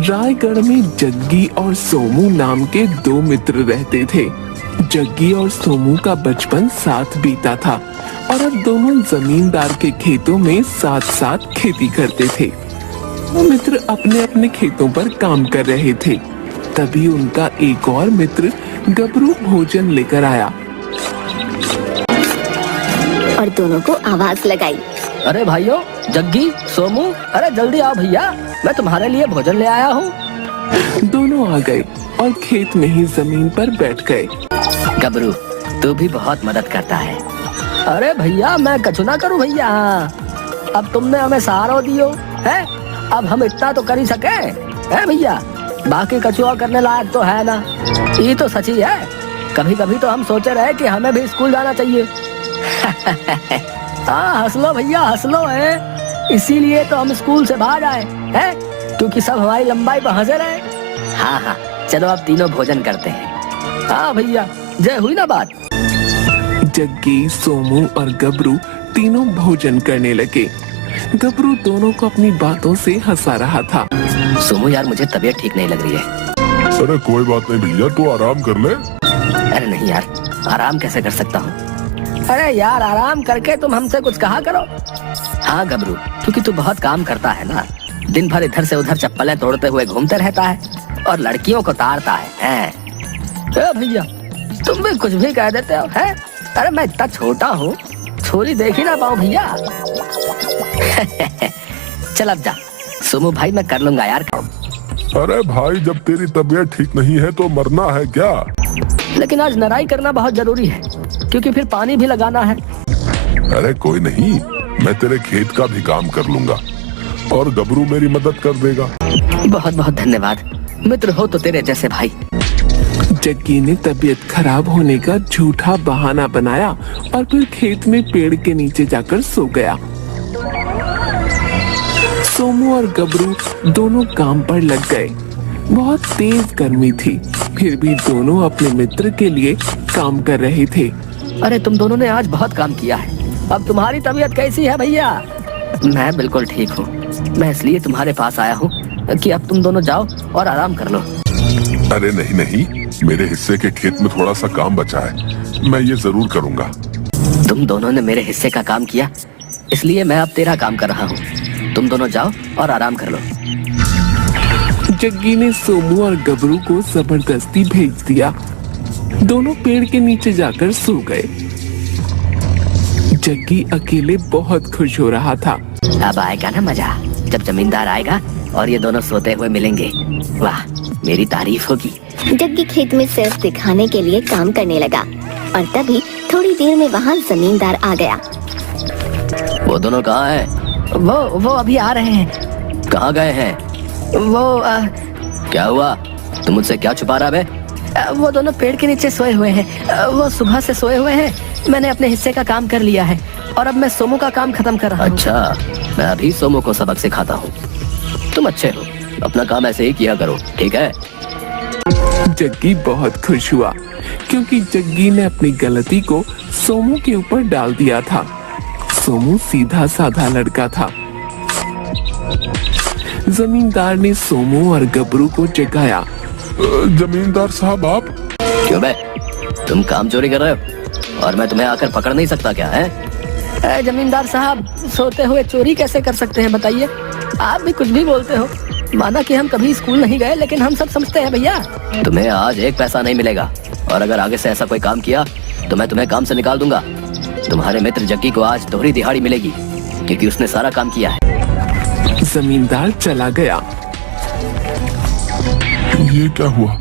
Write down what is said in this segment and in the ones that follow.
रायगढ़ में जग्गी और सोमू नाम के दो मित्र रहते थे। जग्गी और सोमू का बचपन साथ बीता था और अब दोनों जमींदार के खेतों में साथ साथ खेती करते थे। वो मित्र अपने अपने खेतों पर काम कर रहे थे। तभी उनका एक और मित्र गबरू भोजन लेकर आया और दोनों को आवाज लगाई। अरे भाइयों, जग्गी, सोमू, अरे जल्दी आओ भैया, मैं तुम्हारे लिए भोजन ले आया हूँ। दोनों आ गए और खेत में ही जमीन पर बैठ गए। गबरू, तू भी बहुत मदद करता है। अरे भैया, मैं कछु ना करूँ भैया। अब तुमने हमें सहारा दियो है, अब हम इतना तो कर ही सके है भैया। बाकी कछु और करने लायक तो है ना। ये तो सच ही है, कभी कभी तो हम सोचे रहे कि हमें भी स्कूल जाना चाहिए। हाँ, हंस लो भैया, हंस लो है। इसीलिए तो हम स्कूल से बाहर आए हैं, क्योंकि सब हमारी लंबाई पर हंसे रहे। हाँ हाँ, चलो अब तीनों भोजन करते हैं। हाँ भैया, जय हुई ना बात। जग्गी, सोमू और गबरू तीनों भोजन करने लगे। गबरू दोनों को अपनी बातों से हंसा रहा था। सोमू यार, मुझे तबीयत ठीक नहीं लग रही है। अरे कोई बात नहीं भैया, तू आराम कर ले। अरे नहीं यार, आराम कैसे कर सकता हूँ। अरे यार, आराम करके तुम हमसे कुछ कहा करो। हाँ गबरू, क्योंकि तू बहुत काम करता है ना, दिन भर इधर से उधर चप्पलें तोड़ते हुए घूमते रहता है और लड़कियों को ताड़ता है। भैया, तुम भी कुछ भी कह देते हो है। अरे मैं इतना छोटा हूँ, छोरी देख ही ना पाऊँ भैया। चल अब जा सोमू भाई, मैं कर लूंगा यार। अरे भाई, जब तेरी तबीयत ठीक नहीं है तो मरना है क्या? लेकिन आज नराई करना बहुत जरूरी है, क्योंकि फिर पानी भी लगाना है। अरे कोई नहीं, मैं तेरे खेत का भी काम कर लूंगा और गबरू मेरी मदद कर देगा। बहुत बहुत धन्यवाद, मित्र हो तो तेरे जैसे भाई। जग्गी ने तबीयत खराब होने का झूठा बहाना बनाया और फिर खेत में पेड़ के नीचे जाकर सो गया। सोमू और गबरू दोनों काम पर लग गए। बहुत तेज गर्मी थी, फिर भी दोनों अपने मित्र के लिए काम कर रहे थे। अरे तुम दोनों ने आज बहुत काम किया है। अब तुम्हारी तबीयत कैसी है भैया? मैं बिल्कुल ठीक हूँ। मैं इसलिए तुम्हारे पास आया हूँ कि अब तुम दोनों जाओ और आराम कर लो। अरे नहीं नहीं, मेरे हिस्से के खेत में थोड़ा सा काम बचा है, मैं ये जरूर करूँगा। तुम दोनों ने मेरे हिस्से का काम किया, इसलिए मैं अब तेरा काम कर रहा हूँ। तुम दोनों जाओ और आराम कर लो। जग्गी ने सोमू और गबरू को जबरदस्ती भेज दिया। दोनों पेड़ के नीचे जाकर सो गए। जग्गी अकेले बहुत खुश हो रहा था। अब आएगा ना मजा, जब जमींदार आएगा और ये दोनों सोते हुए मिलेंगे। वाह, मेरी तारीफ होगी। जग्गी खेत में सिर्फ दिखाने के लिए काम करने लगा और तभी थोड़ी देर में वहाँ जमींदार आ गया। वो दोनों कहाँ हैं? वो अभी आ रहे हैं। कहाँ गए हैं? क्या हुआ? तुम मुझसे क्या छुपा रहा बे? वो दोनों पेड़ के नीचे सोए हुए हैं। वो सुबह से सोए हुए हैं। मैंने अपने हिस्से का काम कर लिया है और अब मैं सोमू का काम खत्म कर रहा हूँ। अच्छा, मैं अभी सोमू को सबक सिखाता हूँ। तुम अच्छे हो, अपना काम ऐसे ही किया करो, ठीक है? जग्गी बहुत खुश हुआ क्योंकि जग्गी ने अपनी गलती को सोमू के ऊपर डाल दिया था। सोमू सीधा साधा लड़का था। जमींदार ने सोमू और गबरू को जगाया। जमींदार साहब, आप? क्यों बे, तुम काम चोरी कर रहे हो और मैं तुम्हें आकर पकड़ नहीं सकता क्या है? जमींदार साहब, सोते हुए चोरी कैसे कर सकते हैं बताइए? आप भी कुछ भी बोलते हो। माना कि हम कभी स्कूल नहीं गए, लेकिन हम सब समझते हैं भैया। तुम्हें आज एक पैसा नहीं मिलेगा और अगर आगे से ऐसा कोई काम किया तो मैं तुम्हें काम से निकाल दूंगा। तुम्हारे मित्र जग्गी को आज दोहरी दिहाड़ी मिलेगी क्योंकि उसने सारा काम किया है। जमींदार चला गया। ये क्या हुआ?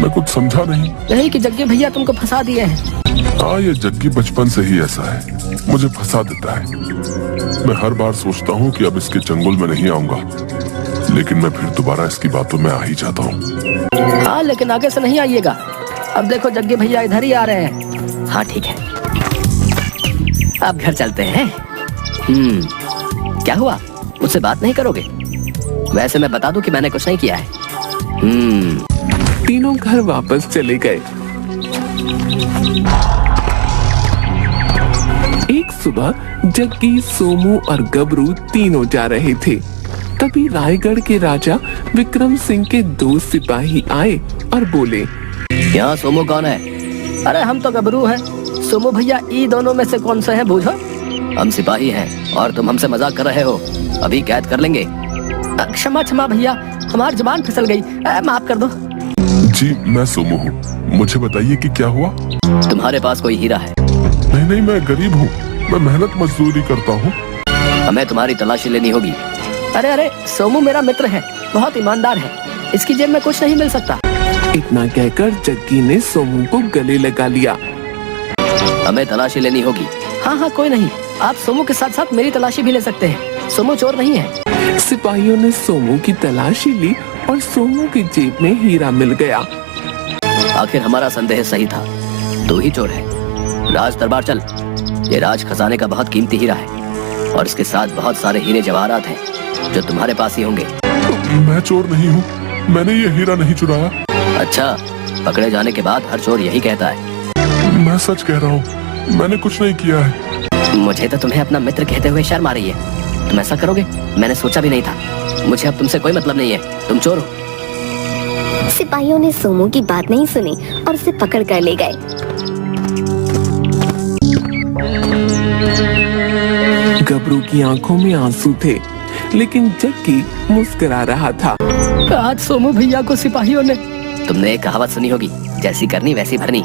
मैं कुछ समझा नहीं। यही कि जग्गी भैया तुमको फंसा दिए हैं। हाँ, ये जग्गी बचपन से ही ऐसा है, मुझे फंसा देता है। मैं हर बार सोचता हूँ कि अब इसके चंगुल में नहीं आऊंगा, लेकिन मैं फिर दोबारा इसकी बातों में आ ही जाता हूँ। हाँ, लेकिन आगे से नहीं आइएगा। अब देखो जग्गी भैया इधर ही आ रहे हैं। हाँ ठीक है, अब घर चलते हैं। क्या हुआ, मुझसे बात नहीं करोगे? वैसे मैं बता दूं कि मैंने कुछ नहीं किया है। तीनों घर वापस चले गए। एक सुबह जग्गी, सोमू और गबरू तीनों जा रहे थे। तभी रायगढ़ के राजा विक्रम सिंह के 2 सिपाही आए और बोले, यहाँ सोमू कौन है? अरे हम तो गबरू हैं। सोमू भैया ई दोनों में से कौन सा है बूझो? हम सिपाही हैं और तुम हमसे मजाक कर रहे हो। अभी कैद कर लेंगे। क्षमा क्षमा भैया, हमारी जुबान फिसल गई, माफ कर दो। जी मैं सोमू हूँ, मुझे बताइए कि क्या हुआ। तुम्हारे पास कोई हीरा है? नहीं नहीं, मैं गरीब हूँ, मैं मेहनत मजदूरी करता हूँ। हमें तुम्हारी तलाशी लेनी होगी। अरे अरे, सोमू मेरा मित्र है, बहुत ईमानदार है, इसकी जेब में कुछ नहीं मिल सकता। इतना कहकर जग्गी ने सोमू को गले लगा लिया। हमें तलाशी लेनी होगी। हाँ हाँ कोई नहीं, आप सोमू के साथ साथ मेरी तलाशी भी ले सकते हैं। सोमू चोर नहीं है। सिपाहियों ने सोमू की तलाशी ली और सोमू की जेब में हीरा मिल गया। आखिर हमारा संदेह सही था, तू ही चोर है। राज दरबार चल, ये राज खजाने का बहुत कीमती हीरा है और इसके साथ बहुत सारे हीरे जवाहरात हैं जो तुम्हारे पास ही होंगे। मैं चोर नहीं हूँ, मैंने ये हीरा नहीं चुराया। अच्छा, पकड़े जाने के बाद हर चोर यही कहता है। मैं सच कह रहा हूँ, मैंने कुछ नहीं किया है। मुझे तो तुम्हें अपना मित्र कहते हुए शर्म आ रही है। तुम ऐसा करोगे मैंने सोचा भी नहीं था। मुझे अब तुमसे कोई मतलब नहीं है, तुम चोर हो। सिपाहियों ने सोमू की बात नहीं सुनी और उसे पकड़ कर ले गए। गबरू की आंखों में आंसू थे, लेकिन जग्गी मुस्कुरा रहा था। आज सोमू भैया को सिपाहियों ने। तुमने एक कहावत सुनी होगी, जैसी करनी वैसी भरनी।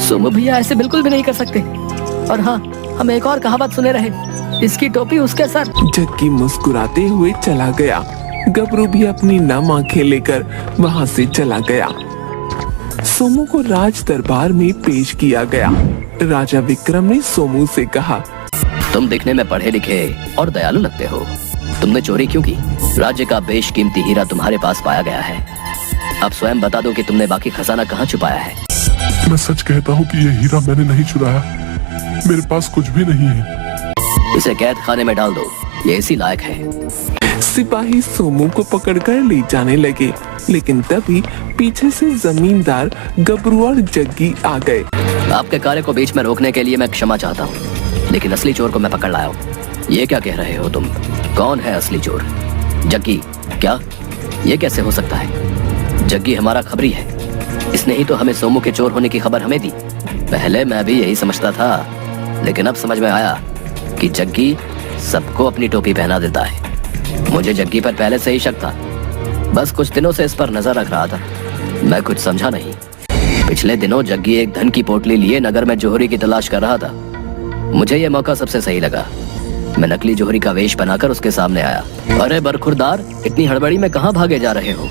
सोमू भैया ऐसे बिल्कुल भी नहीं कर सकते। और हाँ, हम एक और कहावत सुने रहे, इसकी टोपी उसके सर। जग्गी मुस्कुराते हुए चला गया। गबरू भी अपनी नम आंखें लेकर वहाँ से चला गया। सोमू को राज दरबार में पेश किया गया। राजा विक्रम ने सोमू से कहा, तुम दिखने में पढ़े लिखे और दयालु लगते हो। तुमने चोरी क्यों की? राज्य का बेशकीमती हीरा तुम्हारे पास पाया गया है। अब स्वयं बता दो कि तुमने बाकी खजाना कहाँ छुपाया है। मैं सच कहता हूँ कि ये हीरा मैंने नहीं चुराया, मेरे पास कुछ भी नहीं है। इसे कैद खाने में डाल दो, ये इसी लायक है। सिपाही सोमू को पकड़कर ले जाने लगे, लेकिन तभी पीछे से जमींदार, गबरू और जग्गी आ गए। आपके कार्य को बीच में रोकने के लिए मैं क्षमा चाहता हूँ, लेकिन असली चोर को मैं पकड़ लाया हूँ। ये क्या कह रहे हो तुम? कौन है असली चोर? जग्गी? क्या ये कैसे हो सकता है? जग्गी हमारा खबरी है, इसने ही तो हमें सोमू के चोर होने की खबर हमें दी। पहले मैं भी यही समझता था, लेकिन अब समझ में आया कि जग्गी सबको अपनी टोपी पहना देता है। मुझे जग्गी पर पहले से ही शक था, बस कुछ दिनों से इस पर नजर रख रहा था। मैं कुछ समझा नहीं। पिछले दिनों जग्गी एक धन की पोटली लिए नगर में जोहरी की तलाश कर रहा था। मुझे यह मौका सबसे सही लगा। मैं नकली जोहरी का वेश बनाकर उसके सामने आया। अरे बरखुरदार, इतनी हड़बड़ी में कहाँ भागे जा रहे हो?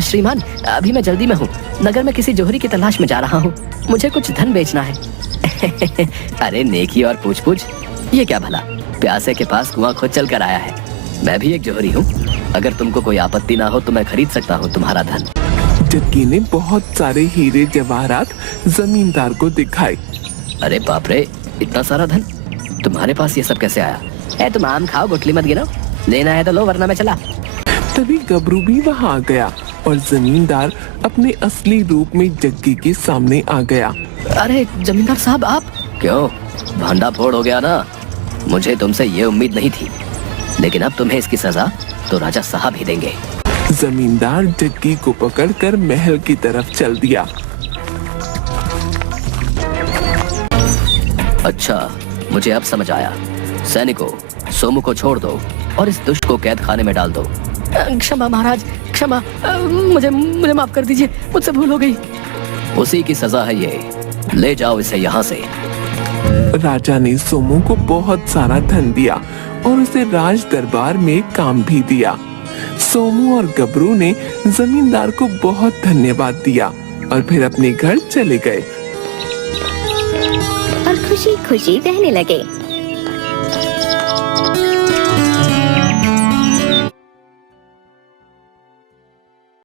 श्रीमान, अभी मैं जल्दी में हूँ, नगर में किसी जोहरी की तलाश में जा रहा हूँ, मुझे कुछ धन बेचना है। अरे नेकी और पूछ पूछ, ये क्या भला? प्यासे के पास कुआं खोद चल कर आया है। मैं भी एक जोहरी हूँ, अगर तुमको कोई आपत्ति ना हो तो मैं खरीद सकता हूँ तुम्हारा धन। जग्गी ने बहुत सारे हीरे जवाहरात जमींदार को दिखाए। अरे बाप रे, इतना सारा धन तुम्हारे पास ये सब कैसे आया? तुम आम खाओ, गुठली मत गिनो, लेना है तो लो वरना मैं चला। तभी गबरू भी वहाँ आ गया और जमींदार अपने असली रूप में जग्गी के सामने आ गया। अरे जमींदार साहब, आप? क्यों, भांडा फोड़ हो गया ना? मुझे तुमसे ये उम्मीद नहीं थी, लेकिन अब तुम्हें इसकी सजा तो राजा साहब ही देंगे। जमींदार जग्गी को पकड़कर महल की तरफ चल दिया। अच्छा, मुझे अब समझ आया। सैनिकों, सोमू को छोड़ दो और इस दुष्ट को कैद खाने में डाल दो। क्षमा महाराज, क्षमा, मुझे माफ कर दीजिए, मुझसे भूल हो गई। उसी की सजा है ये, ले जाओ इसे यहाँ से। राजा ने सोमू को बहुत सारा धन दिया और उसे राज दरबार में काम भी दिया। सोमू और गबरू ने जमींदार को बहुत धन्यवाद दिया और फिर अपने घर चले गए और खुशी खुशी रहने लगे।